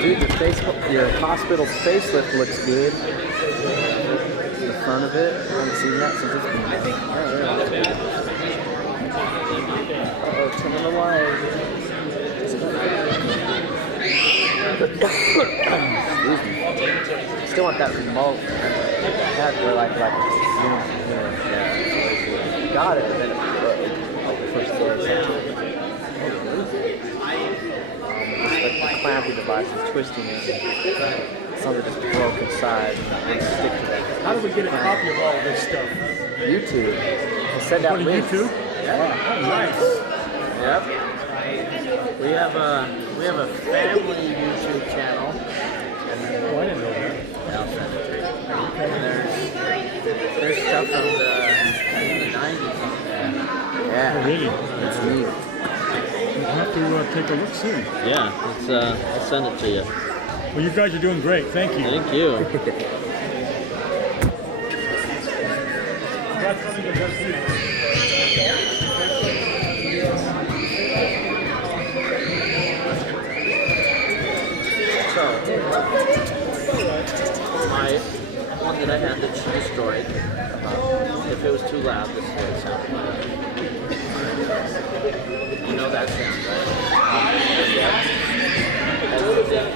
Dude, your hospital's facelift looks good. The front of it. I haven't seen that since it's been out. Uh-oh, turning the light. Excuse me. Still want that remote. That or like yeah. Got it, but then it broke. Like the first day. The clampy device is twisting it. Something just broke inside and stick to it. How do we get a copy of all this stuff? YouTube. We'll send out links. YouTube? Yeah. Oh, nice. Yep. We have a family YouTube channel. Oh, I didn't know that. I'll send it to you. There's stuff from the 90s on there. Yeah. Oh, really? It's neat. We'll have to take a look soon. Yeah, I'll send it to you. Well, you guys are doing great. Thank you. Thank you. So, my one that I had that she destroyed, if it was too loud, this is what it sounded like. You know that sound, right?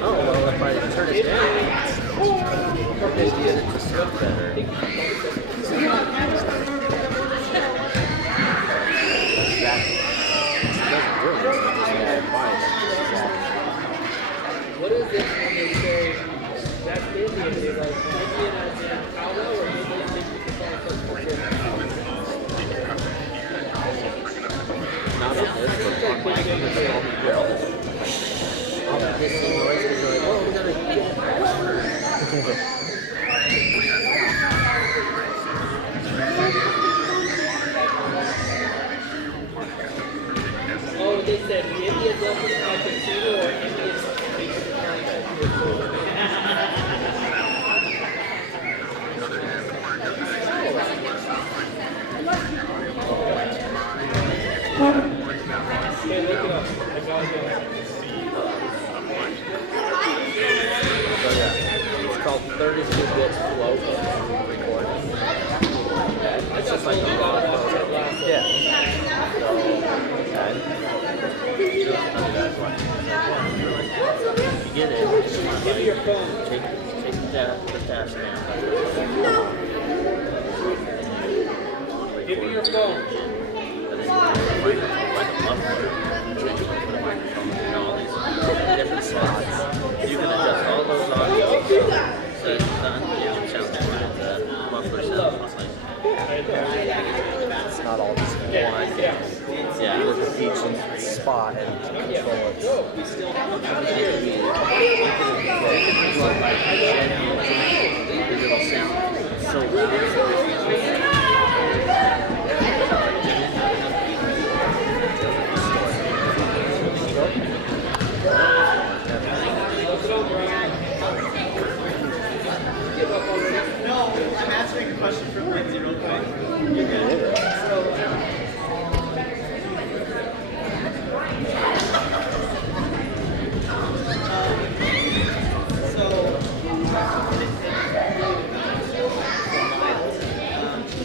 Oh, well, if I turn it down, maybe get it to sound better. Exactly. It doesn't work, it's just bad advice. What is it when they say that's Indian? They're like Indian as in Paolo, or do they think you can call it Not on this, but on my grill. I'll make this some noise because you're like, oh, we gotta get Oh, they said India doesn't Al Pacino or India makes it count as your food. Hey, look it up. I got it. So yeah, it's called 32-bit float recording. It's just like a raw photo. Yeah. You get it. Give me your phone. Take the dash down. Give me your phone. Different slots. You can adjust all those on. So it's done. You can sound different at the muffler sound. It's not all just one. Yeah, you look at each spot and control it. It'll sound so loud. No, I'm answering a question from Lindsay real quick.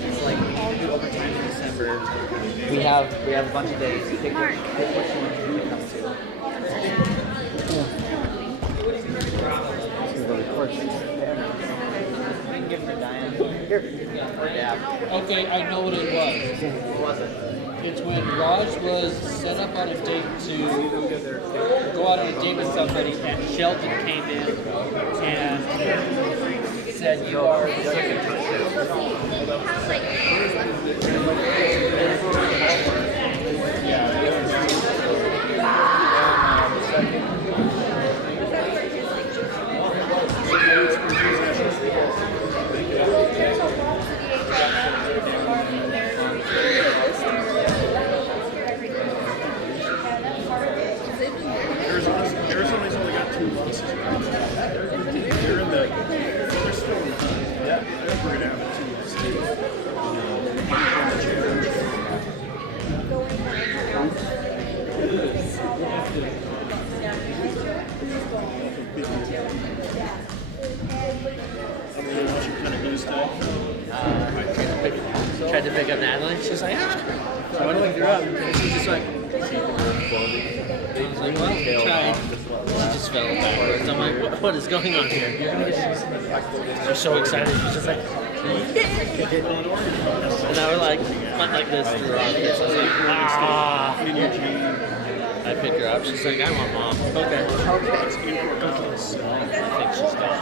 It's like we all do overtime in December. We have a bunch of days. Pick which one you come to. We can give her Diane. Here. Or Dab. Okay, I know what it was. What was it? It's when Raj was set up on a date to go out on a date with somebody, and Shelton came in and said, "You're Arizona's only got 2 buses, right? They're still, yeah, we're gonna have 2 states. Natalie? She's like, ah. So I looked her up, and she's just like, I was like, well, I tried. She just fell backwards. I'm like, what is going on here? She's so excited. She's just like, and I was like, went like this through her office. I was like, ah. I pick her up. She's like, I want mom. Okay. I think she's gone.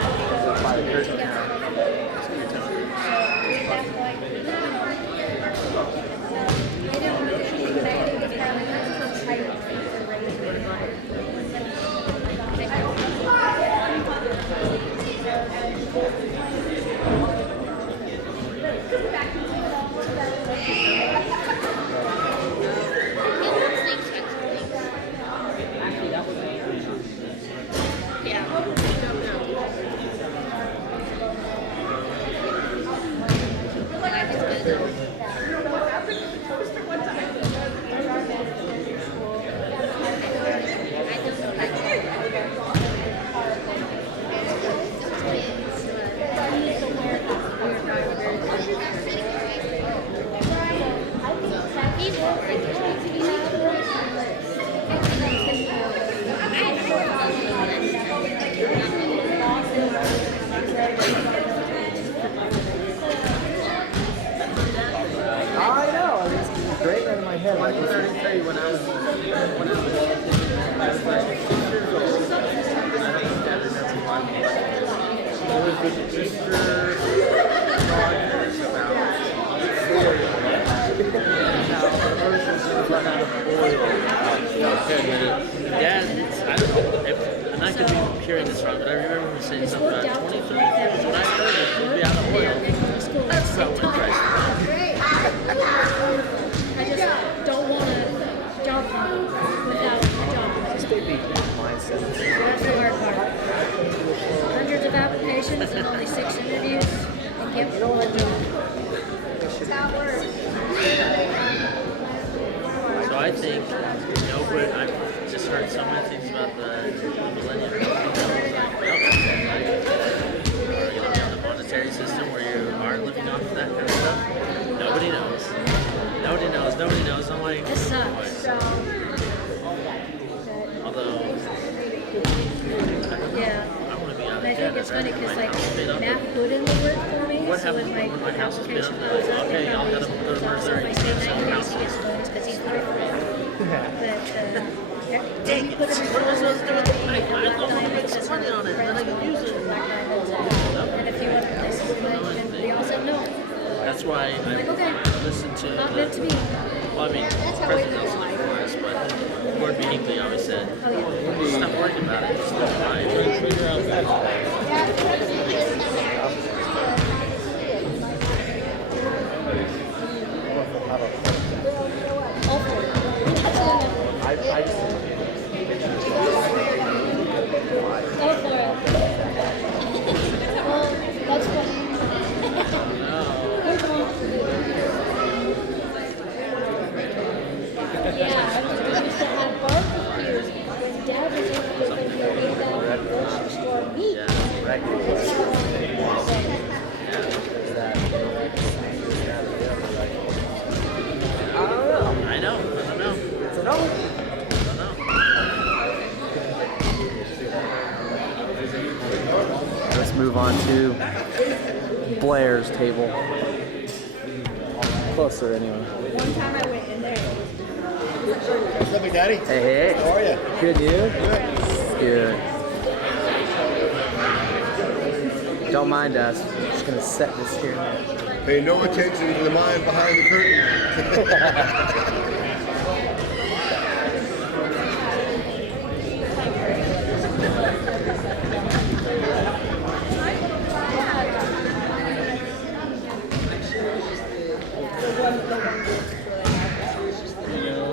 Dad, I don't know, and I could be hearing this wrong, but I remember him saying something about 20, 30 years when I heard it would be out of oil. That's so interesting. I just don't want a job without a job. That's the mindset. That's the hard part. Hundreds of applications and only 6 interviews and get one job. So I think, but I've just heard so many things about the millennium. Like, the monetary system where you are living off of that kind of stuff. Nobody knows. Nobody knows. Nobody knows. I'm like, This sucks. although, Yeah. I want to be out of And I debt. think it's funny because like Matt Matt put in the work for me. What So happens when when my house has been application on the, goes up, okay, it y'all probably gotta go to goes off. So if I say 90 days, he gets phones because he's looking for it. But Dang you it. put it in What am I supposed to do with it? I Black don't want to make Diamond, some money on it, then I can use it. Black Diamond, and if you want to place it, and they all said no. That's why I Okay. listen to Not meant to be. well, I mean, President Nelson, of course, but Gordon B. Hinckley always said, Oh yeah. just stop worrying about it, just live life. I just Go for it. Well, that's what. Yeah, I was used to have barbecues when Dad was able to go to that grocery store meat. I know. so no. Let's move on to Blair's table. Closer anyway. One time I went in there. What's up, Big Daddy? Hey, hey. How are you? Good, you? Good. Don't mind us. We're just gonna set this here. Pay no attention to the man behind the curtain.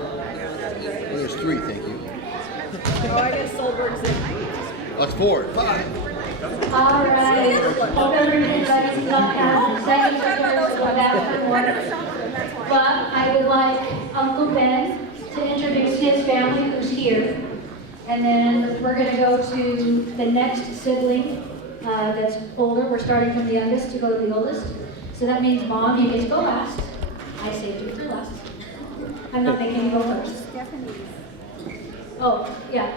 There's 3, thank you. Oh, I guess Solberg's in. That's 4. 5. All right. Hope everybody's not having second chairs or that order. But I would like Uncle Ben to introduce his family who's here. And then we're going to go to the next sibling that's older. We're starting from the youngest to go to the oldest. So that means Mom, you get to go last. I saved you for last. I'm not making you go first. Oh, yeah.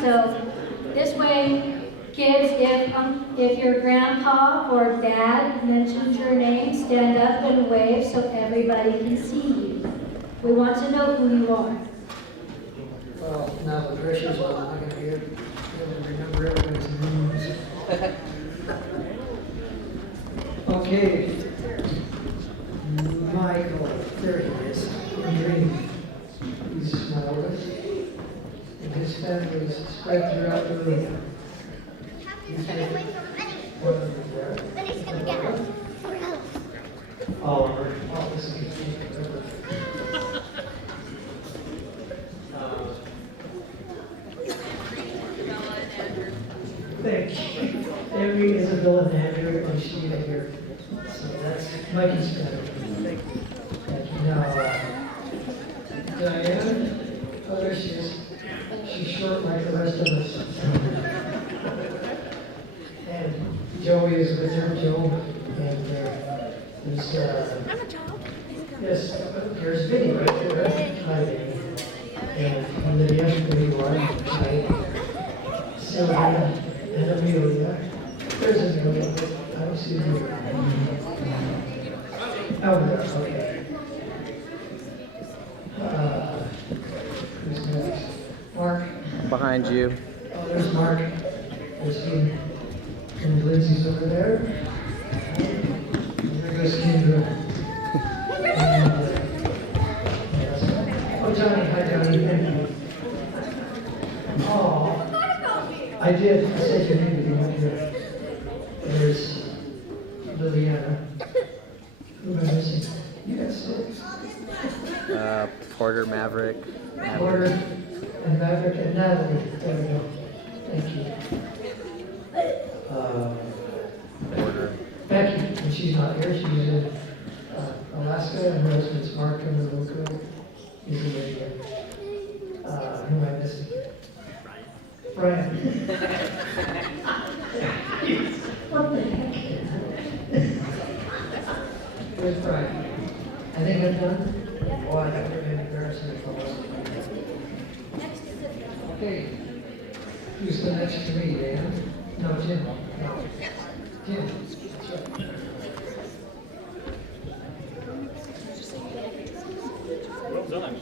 So this way, kids, if your grandpa or dad mentions your name, stand up and wave so everybody can see you. We want to know who you are. Well, now the pressure's on, I'm not gonna be able to remember everybody's names. Okay. Michael, there he is, in green. He's my oldest. And his family is spread throughout the room. Oliver, thank you. Amy, Isabella, and Andrew, and Sheila here. So that's Mikey's family. Thank you. Now, Diane, oh, there she is. She's short like the rest of us. And Joey is with her, Joe. And there's, yes, there's Vinny right there. Hi, Vinny. And Lydia, where you are. Hi. Sylvia and Amelia. There's Amelia. I don't see you. Oh, there, okay. Who's next? Mark. Behind you. Oh, there's Mark. There's Steve. And Lindsay's over there. And there goes Kendra. And, oh, Johnny. Hi, Johnny. Thank you. Oh, I did. I said your name, but you weren't here. There's Liliana. Who am I missing? You got 6. Porter, Maverick. Porter and Maverick and Natalie. There we go. Thank you. Porter. Becky, and she's not here. She's in Alaska, and her husband's Mark in the local. He's in India. Who am I missing? Brian. What the heck? Where's Brian? I think I'm done. Oh, I have to be embarrassing for us. Okay. Who's the next to me, Dan? No, Jim. No. Jim. That's right.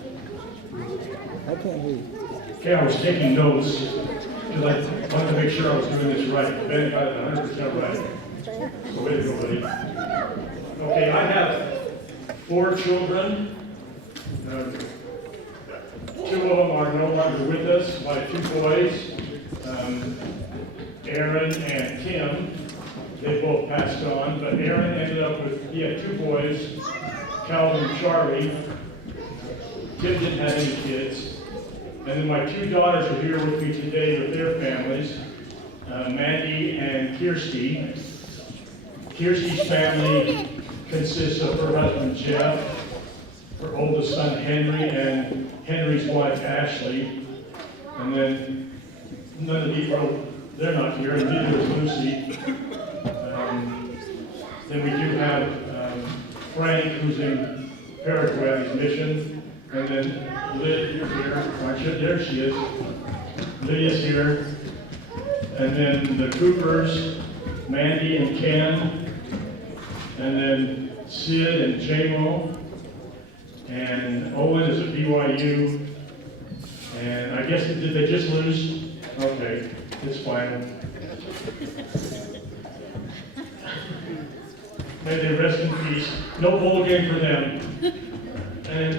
I can't hear you. Okay, I was taking notes because I wanted to make sure I was doing this right. Ben got it 100% right. So way to go, buddy. Okay, I have 4 children. 2 of them are no longer with us. My 2 boys, Aaron and Tim, they both passed on. But Aaron ended up with, he had 2 boys, Calvin and Charlie. Tim didn't have any kids. And then my 2 daughters are here with me today with their families, Mandy and Kirsty. Kirsty's family consists of her husband Jeff, her oldest son Henry, and Henry's wife Ashley. And then none of these, they're not here, and neither is Lucy. Then we do have Frank, who's in Paraguay, his mission. And then Lyd, you're here. There she is. Lydia's here. And then the Coopers, Mandy and Ken. And then Sid and J-Mo. And Owen is at BYU. And I guess, did they just lose? Okay, it's fine. May they rest in peace. No bowl game for them. And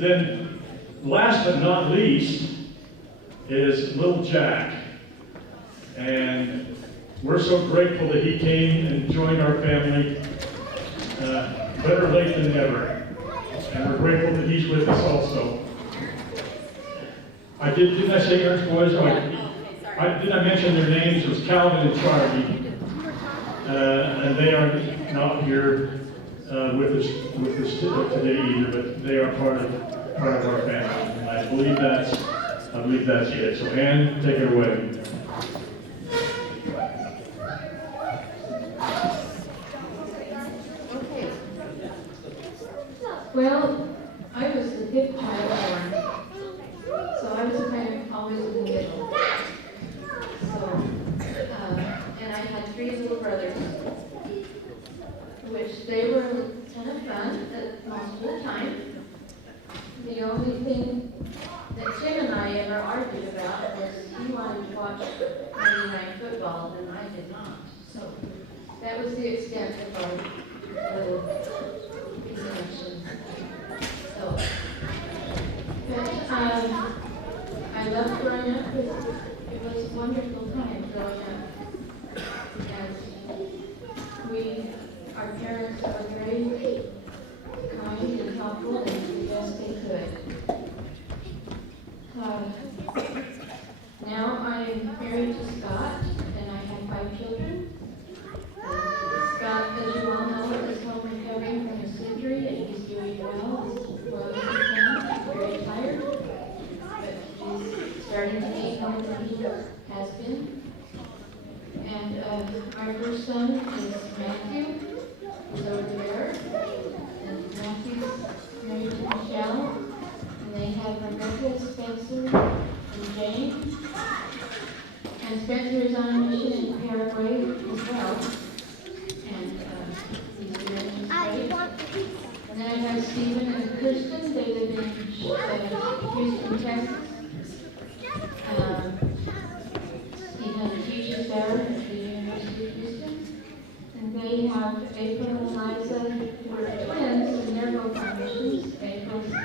then, last but not least, is little Jack. And we're so grateful that he came and joined our family. Better late than never. And we're grateful that he's with us also. Didn't I say Ernst boys? Did I mention their names? It was Calvin and Charlie. And they are not here with us today either, but they are part of our family. And I believe that's it. So Ann, take it away. never argued about was he wanted to watch Monday Night Football and I did not. So that was the extent of our little connection. So, but I loved growing up. It was a wonderful time growing up. And our parents are very kind and helpful and did the best they could. Now I'm married to Scott and I have 5 children. Scott, as you all know, is home recovering from his surgery and he's doing well as he can. He's very tired, but he's starting to eat more than he has been. And our first son is Matthew. He's over there. And Matthew's married to Michelle. And they have Rebecca, Spencer, and Jane. And Spencer is on a mission in Paraguay as well. And he's doing great. And then I have Stephen and Kristen. They live in Houston, Texas. Stephen teaches there at the University of Houston. And they have April and Eliza, who are twins, and they're both on missions. April's in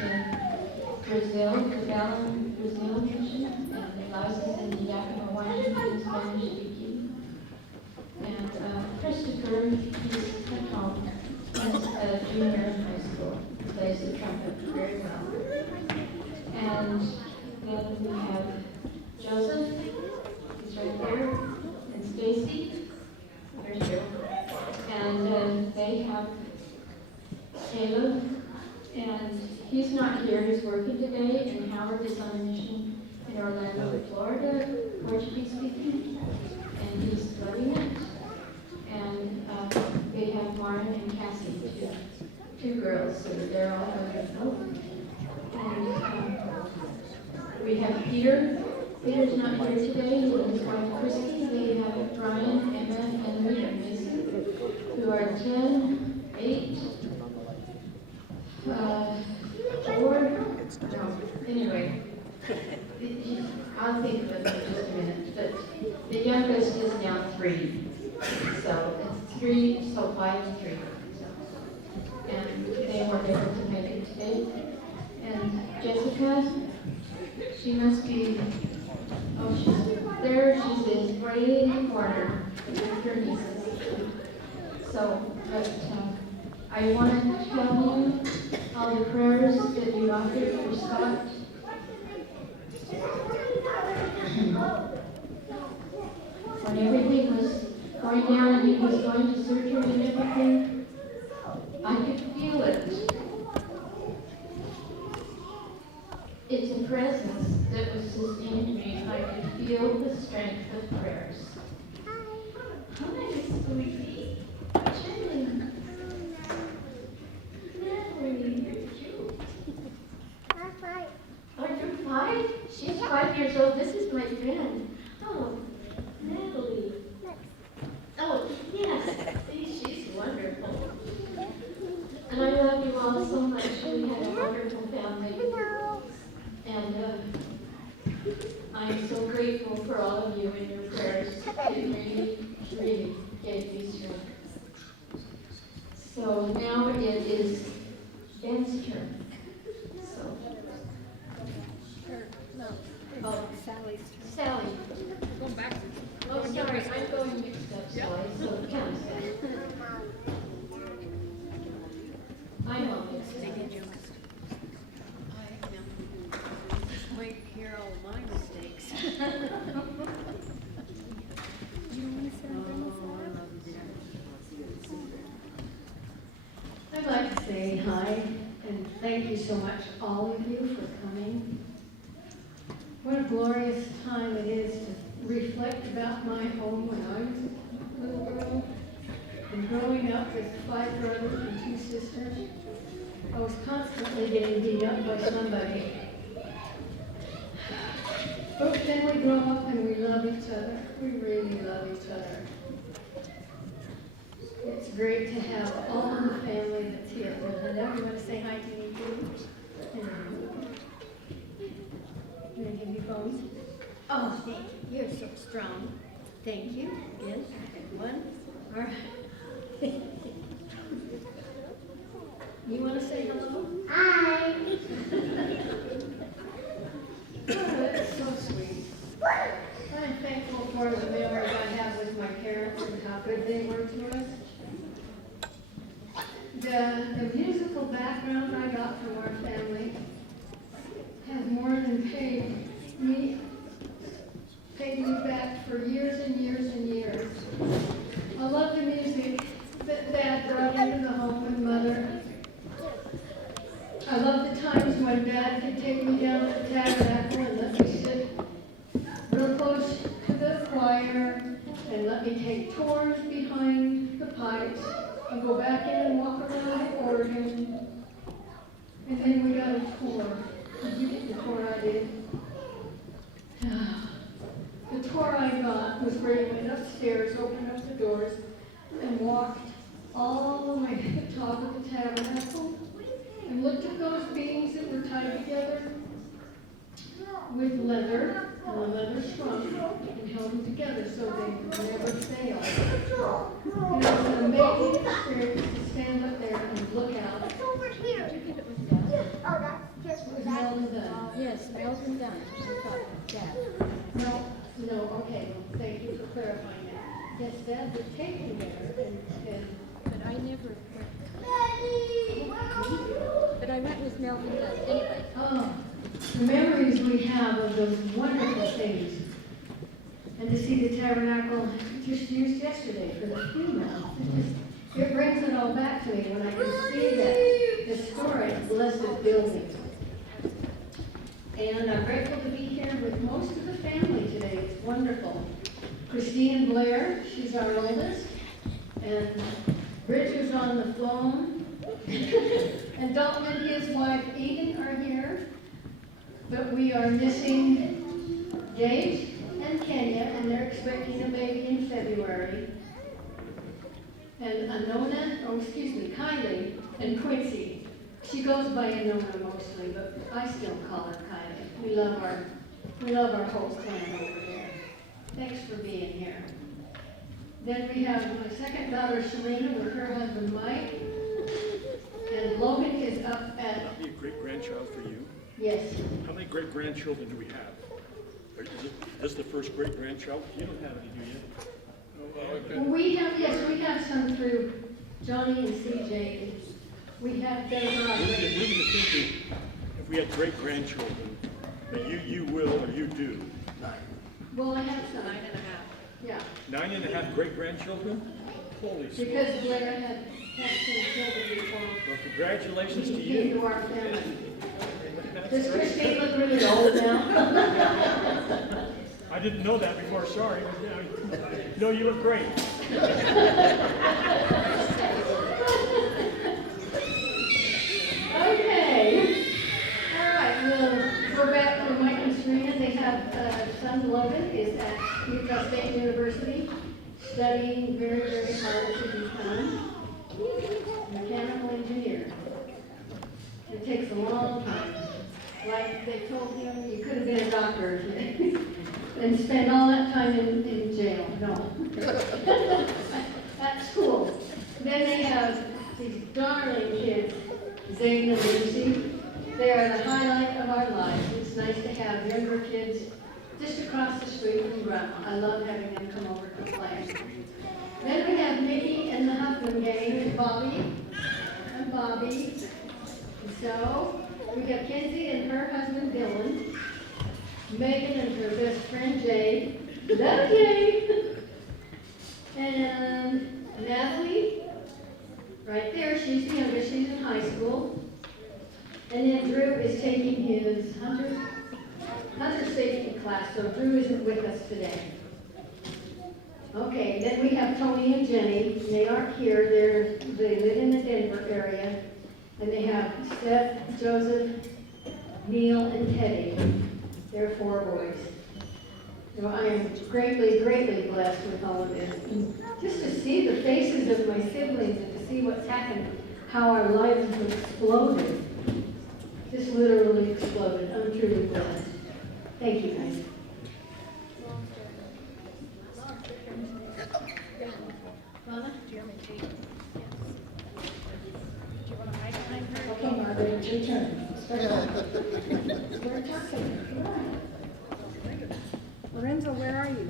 Brazil, the Bellum Brazil mission, and Eliza's in the Yakima, Washington, Spanish speaking. And Christopher, he's at home. He's a junior in high school. He plays the trumpet very well. And then we have Joseph, he's right there, and Stacy, there's Joe. And they have Caleb, and he's not here, he's working today, and Howard is on a mission in Orlando, Florida, Portuguese speaking, and he's loving it. And they have Lauren and Cassie, two girls, so they're all wonderful. And we have Peter. Peter's not here today, he and his wife Christy. They have Brian, Emma, Henry, and Mason, who are 10, 8, 4, no, anyway, I'll think of it in just a minute, but the youngest is now 3, so it's 3, so 5 and 3, so. And they weren't able to make it today. And Jessica, she must be, oh, she's there, she's in right in the corner with her nieces. So, but I want to tell you all the prayers that you offered for Scott. When everything was going down and he was going to surgery and everything, I could feel it. It's a presence that was sustaining me. I could feel the strength of prayers. Hi, sweetie. Chilling. Natalie, you're cute. I'm 5. Oh, you're 5? She's 5 years old. This is my friend. Oh, Natalie. Oh, yes. See, she's wonderful. And I love you all so much. We had a wonderful family. And I'm so grateful for all of you and your prayers. It really gave me strength. So now it is Ben's turn. So. Oh, Sally's turn. Sally. Going back. Oh, sorry, I'm going mixed up, Sally. So come, Sally. I know. Might hear all my mistakes. I'd like to say hi and thank you so much, all of you, for coming. What a glorious time it is to reflect about my home when I was a little girl. And growing up with 5 brothers and 2 sisters, I was constantly getting beat up by somebody. But then we grow up and we love each other. We really love each other. It's great to have all of the family that's here. And everyone say hi to me too. I'm going to give you microphone. Oh, thank you. You're so strong. Thank you. Again, one. All right. You want to say hello? Hi. Oh, that's so sweet. I'm thankful for the memories I have with my parents and how good they were to us. The musical background I got from our family has more than paid me back for years and years and years. I love the music that Dad brought into the home and Mother. I love the times when Dad could take me down to the tabernacle and let me sit real close to the choir and let me take tours behind the pipes and go back in and walk around the organ. And then we got a tour. Did you get the tour I did? The tour I got was where you went upstairs, opened up the doors, and walked all the way to the top of the tabernacle and looked at those beams that were tied together with leather and a leather strung and held them together so they would never fail. And it was an amazing experience to stand up there and look out. It's over here. Oh, that's just It was Melvin Dunn. Yes, Melvin Dunn. I thought Dad. No, okay, well, thank you for clarifying that. Yes, Dad was taken there and But I never went. But I went with Melvin Dunn. Anyway. oh, the memories we have of those wonderful things. And to see the tabernacle just used yesterday for the funeral. It brings it all back to me when I can see that historic, blessed building. And I'm grateful to be here with most of the family today. It's wonderful. Christine Blair, she's our oldest. And Rich is on the phone. And Dalton and his wife Eden are here. But we are missing Dave and Kenya, and they're expecting a baby in February. And Kylie and Quincy. She goes by Anona mostly, but I still call her Kylie. We love our whole clan over there. Thanks for being here. Then we have my second daughter Serena with her husband Mike. And Logan is up at... That'd be a great-grandchild for you. Yes. How many great-grandchildren do we have? Is this the first great-grandchild? You don't have any, do you? We have some through Johnny and CJ. We have their If we had great-grandchildren, that you will or you do. Well, I have some. 9.5. Yeah. 9.5 great-grandchildren? Holy smokes. Because Blair had some children before. Well, congratulations to He you. came to our family. Does Christine look really old now? I didn't know that before, sorry. No, you look great. Okay. All right, we'll go back to Mike and Serena. They have son Logan is at Utah State University studying very, very hard to become a mechanical engineer. It takes a long time. Like they told him, you could have been a doctor and spend all that time in jail. No. At school. Then they have these darling kids, Zane and Lucy. They are the highlight of our lives. It's nice to have younger kids just across the street from Grandma. I love having them come over to play. Then we have Mickey and the Huffman gang and Bobby. And so we have Kenzie and her husband Dylan, Megan and her best friend Jay, love Jay, and Natalie, right there, she's the youngest, she's in high school. And then Drew is taking his hunter safety class, so Drew isn't with us today. Okay, then we have Tony and Jenny. They aren't here. They live in the Denver area. And they have Steph, Joseph, Neil, and Teddy. They're 4 boys. So I am greatly, greatly blessed with all of this. And just to see the faces of my siblings and to see what's happened, how our lives have exploded. Just literally exploded. I'm truly blessed. Thank you, guys. Mama? Okay, Margaret, it's your turn. We're talking. Come on. Lorenzo, where are you?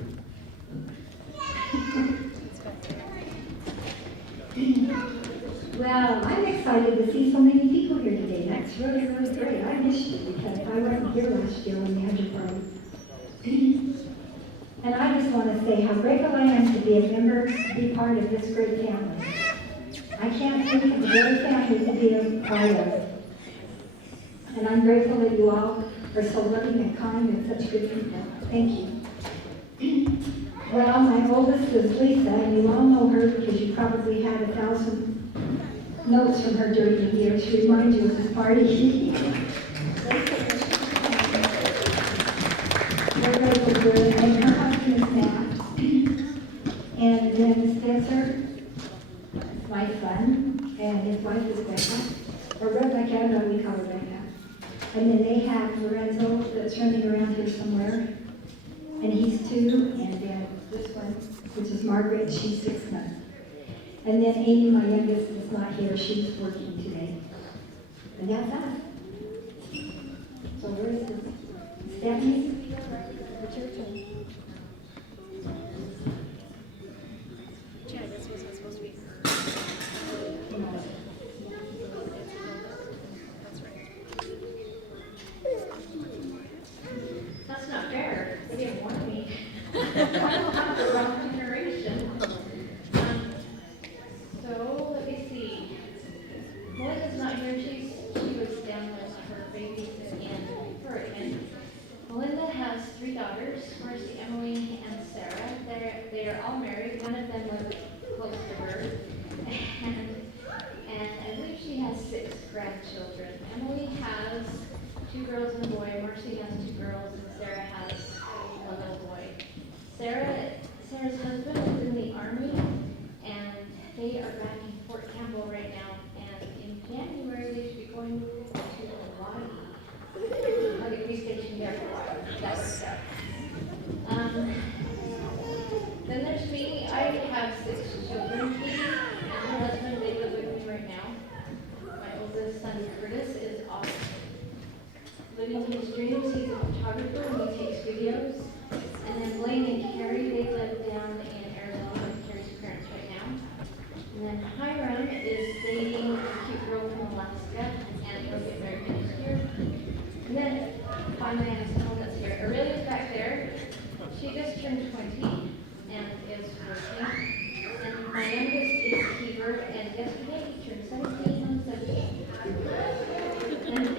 Well, I'm excited to see so many people here today. That's really, really great. I missed you because I wasn't here last year when you had your party. And I just want to say how grateful I am to be a member, to be part of this great family. I can't think of a better family to be a part of. And I'm grateful that you all are so loving and kind and such good people. Thank you. Well, my oldest is Lisa, and you all know her because you probably had 1,000 notes from her during the year to remind you of this party. We're grateful for her, and her husband is Matt. And then Spencer, my son, and his wife is Becca, or Rebecca, I don't know, we call her Becca. And then they have Lorenzo that's running around here somewhere, and he's 2, and then this one, which is Margaret, she's 6 months. And then Amy, my youngest, is not here. She's working today. And that's us. So where is it? Stephanie? It's your turn. Chad, this wasn't supposed to be. That's right. That's not fair. They didn't warn me. I don't have the wrong generation. So, let me see. Melinda's not here. She was down with her babysitting in Hurricane. Melinda has 3 daughters, Mercy, Emily, and Sarah. They are all married. One of them lives close to her. And I believe she has 6 grandchildren. Emily has 2 girls and a boy. Mercy has 2 girls, and Sarah has a little boy. Sarah's husband is in the Army, and they are back in Fort Campbell right now. And in January, they should be going to Hawaii. I'll be stationed there for a while. That's stuff. Then there's me. I have 6 children. Katie and her husband, they live with me right now. My oldest son, Curtis, is off living his dreams. He's a photographer and he takes videos. And then Blaine and Carrie, they live down in Arizona with Carrie's parents right now. And then Hiram is dating a cute girl from Alaska, and he'll get married next year. And then finally I have someone that's here. Aurelia's back there. She just turned 20 and is working. And my youngest is Heber, and yesterday he turned 17 on 17.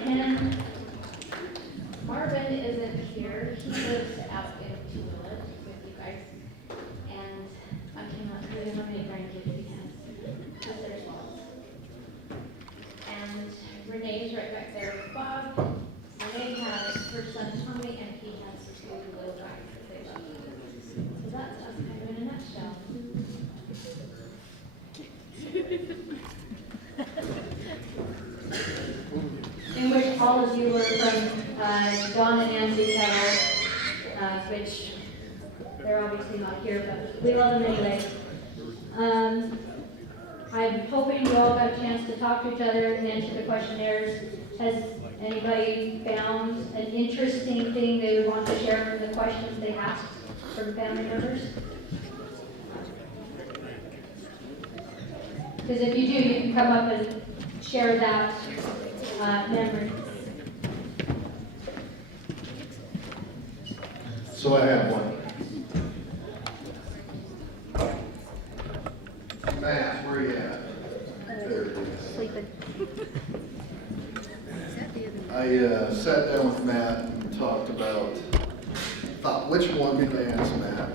And Marvin isn't here. He lives out in Tooele with you guys. And I cannot tell you how many grandkids he has. Because there's lots. And Renee's right back there with Bob. Renee has her son Tommy, and he has 2 little guys that they love. So that's us kind of in a nutshell. In which all of you were from Dawn and Nancy Kettle, which they're obviously not here, but we love them anyway. I'm hoping you all got a chance to talk to each other and answer the questionnaires. Has anybody found an interesting thing they would want to share from the questions they asked from family members? Because if you do, you can come up and share that memory. So I have one. Matt, where are you at? There it is. Sleeping. I sat down with Matt and talked about, thought which one could I ask Matt?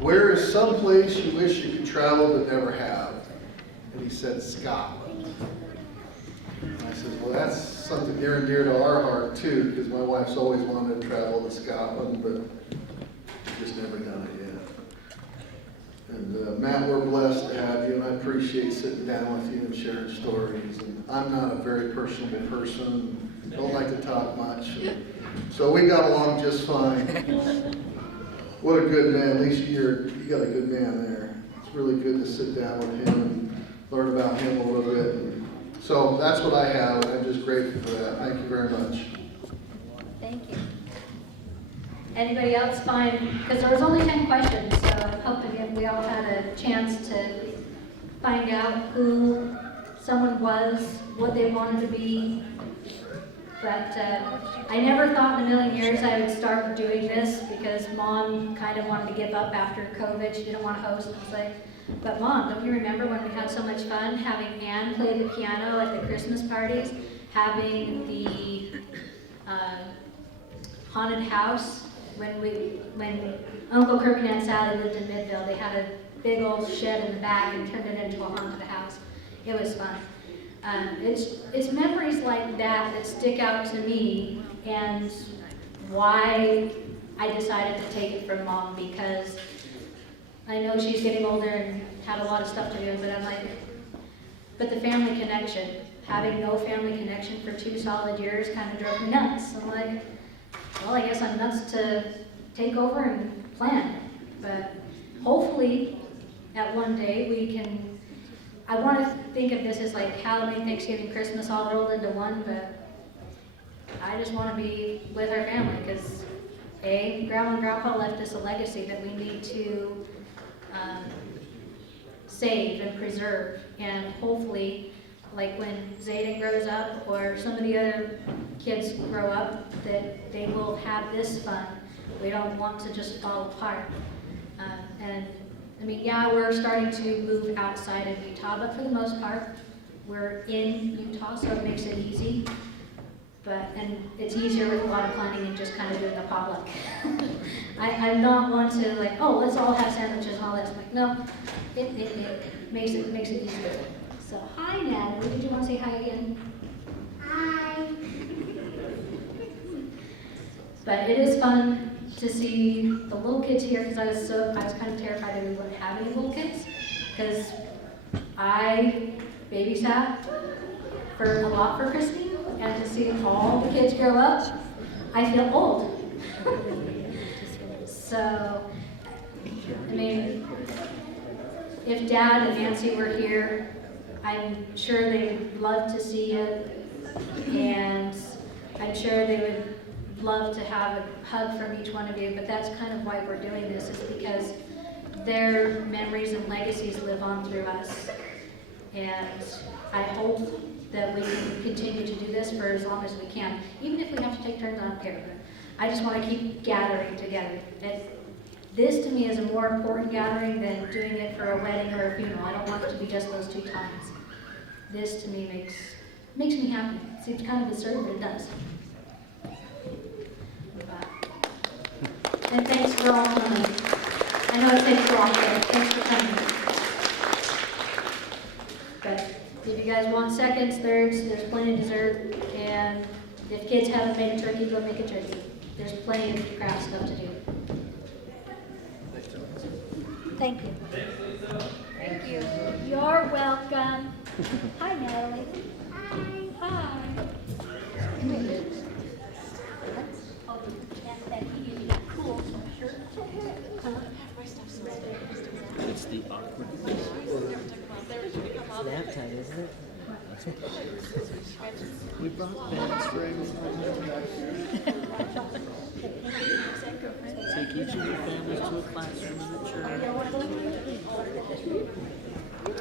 Where is some place you wish you could travel but never have? And he said Scotland. And I said, well, that's something near and dear to our heart too, because my wife's always wanted to travel to Scotland, but just never done it yet. And Matt, we're blessed to have you, and I appreciate sitting down with you and sharing stories. And I'm not a very personable person. don't like to talk much. So we got along just fine. What a good man. At least you got a good man there. It's really good to sit down with him and learn about him a little bit. So that's what I have. I'm just grateful for that. Thank you very much. Thank you. Anybody else find, because there was only 10 questions, so I'm hoping we all had a chance to find out who someone was, what they wanted to be. But I never thought in a million years I would start doing this because Mom kind of wanted to give up after COVID. She didn't want to host. I was like, but Mom, don't you remember when we had so much fun having Ann play the piano at the Christmas parties, having the haunted house when Uncle Kirk and Aunt Sally lived in Midville. They had a big old shed in the back and turned it into a haunted house. It was fun. It's memories like that stick out to me, and why I decided to take it from Mom, because I know she's getting older and had a lot of stuff to do, but I'm like, but the family connection, having no family connection for 2 solid years kind of drove me nuts. I'm like, well, I guess I'm nuts to take over and plan, but hopefully at one day we can. I want to think of this as like Halloween, Thanksgiving, Christmas all rolled into one, but I just want to be with our family because Grandma and Grandpa left us a legacy that we need to save and preserve, and hopefully, like when Zayden grows up or some of the other kids grow up, that they will have this fun. We don't want to just fall apart. And I mean, yeah, we're starting to move outside of Utah, but for the most part, we're in Utah, so it makes it easy. And it's easier with a lot of planning and just kind of doing a potluck. I'm not one to like, oh, let's all have sandwiches and all that. I'm like, no, it makes it easier. So, hi, Natalie. Did you want to say hi again? Hi. But it is fun to see the little kids here, because I was kind of terrified that we wouldn't have any little kids, because I babysat for a lot for Christine, and to see all the kids grow up, I feel old. So, I mean, if Dad and Nancy were here, I'm sure they would love to see you, and I'm sure they would love to have a hug from each one of you, but that's kind of why we're doing this, is because their memories and legacies live on through us. And I hope that we can continue to do this for as long as we can. Even if we have to take turns, I don't care. But I just want to keep gathering together. This to me is a more important gathering than doing it for a wedding or a funeral. I don't want it to be just those 2 times. This to me makes me happy. It seems kind of absurd, but it does. And thanks for all coming. I know it takes a lot, but thanks for coming. But if you guys want seconds, thirds, there's plenty of dessert. And if kids haven't made a turkey, go make a turkey. There's plenty of craft stuff to do. Thank you. Thank you. You're welcome. Hi, Natalie. Hi. Hi. Oh, you got cool shirt. It's the awkward. It's nap time, isn't it? We brought bags for everyone. Take each of your families to a classroom in the church.